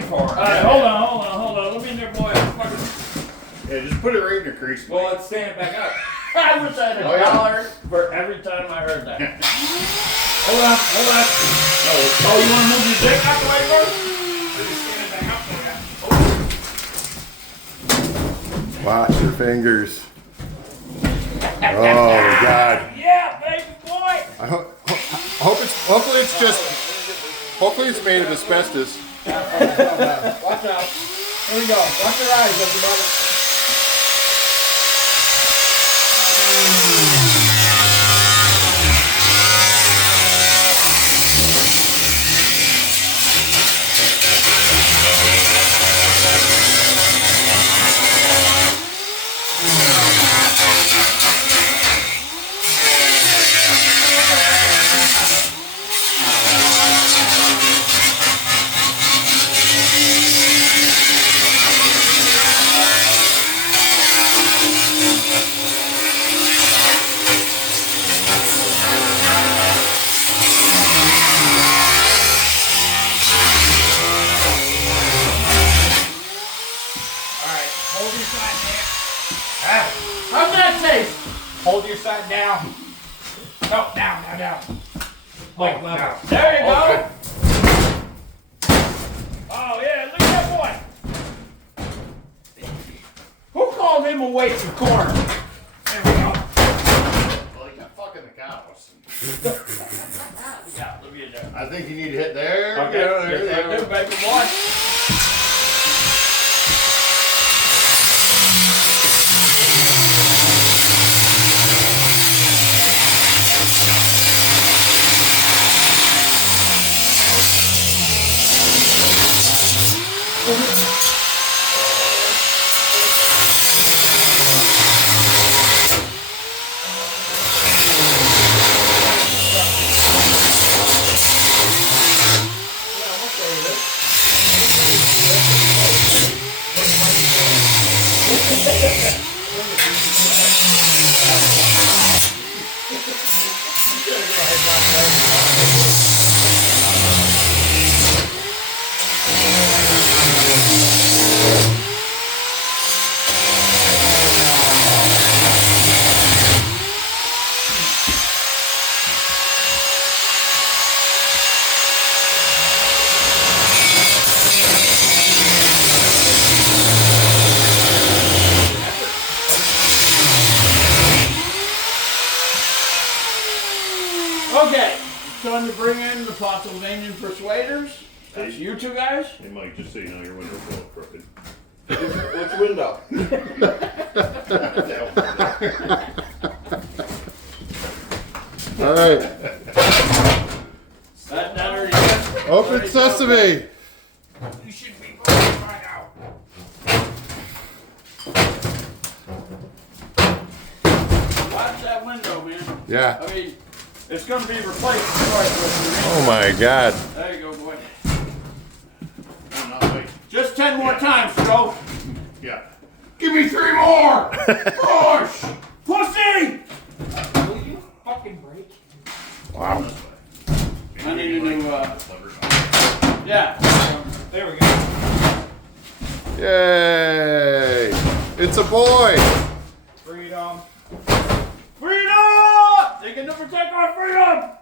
paying for it. Hold on. Let me in there, boy. Yeah, just put it right in the crease. Well, let's stand it back up. I wish I had $1 for every time I heard that. Hold on. Oh, you want to move your dick out the way first? Watch your fingers. Oh God. Yeah, baby boy. Hopefully it's made of asbestos. Watch out. Here we go. Watch your eyes, everybody. How's that taste? Hold your side down. No, down. Like level. There you go. Okay. Oh yeah, look at that boy. Who called him a waste of corn? There we go. Well, you're fucking the cows. Yeah, look at that. I think you need to hit there. Okay, yes, I do, baby boy. Okay, it's time to bring in the Pennsylvanian Persuaders. That's you two guys. Hey Mike, just so you know, your window's a little crooked. Which window? All right. That already. Open sesame. You should be going by now. Watch that window, man. Yeah. I mean, it's going to be replaced. Oh Oh my God. There you go, boy. No, wait. Just 10 more times, Joe. Yeah. Give me 3 more! Push! Pussy! Will you fucking break? Wow. I need a new, yeah. There we go. Yay. It's a boy. Freedom. Freedom! They can never take our freedom!